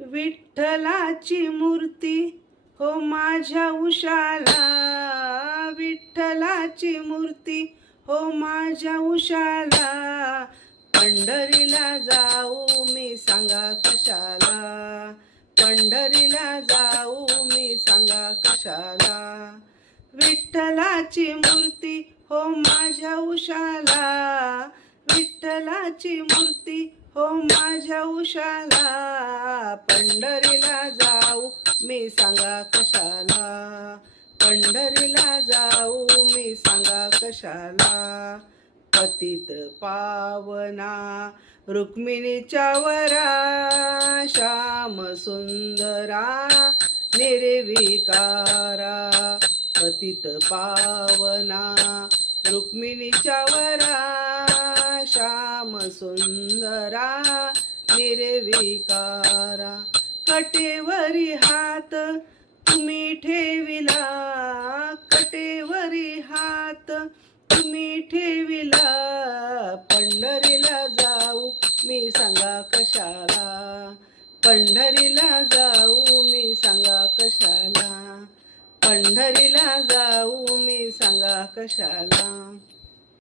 विठ्ठलाची मूर्ती हो माझ्या उशाला, विठ्ठलाची मूर्ती हो माझ्या उशाला, पंढरीला जाऊ मी सांगा कशाला, पंढरीला जाऊ मी सांगा कशाला, विठ्ठलाची मूर्ती हो माझ्या उशाला, विठ्ठलाची मूर्ती हो माझ्या उशाला, पंढरीला जाऊ मी सांगा कशाला, पंढरीला जाऊ मी सांगा कशाला, पतित पावना रुक्मिणीच्या वरा, श्याम सुंदरा निर्विकारा, पतित पावना रुक्मिणीच्या वरा, श्याम सुंदरा निर्विकारा, कटेवरी हात तुम्ही ठेविला, कटेवरी हात तुम्ही ठेविला, पंढरीला जाऊ मी सांगा कशाला, पंढरीला जाऊ मी सांगा कशाला, पंढरीला जाऊ मी सांगा कशाला.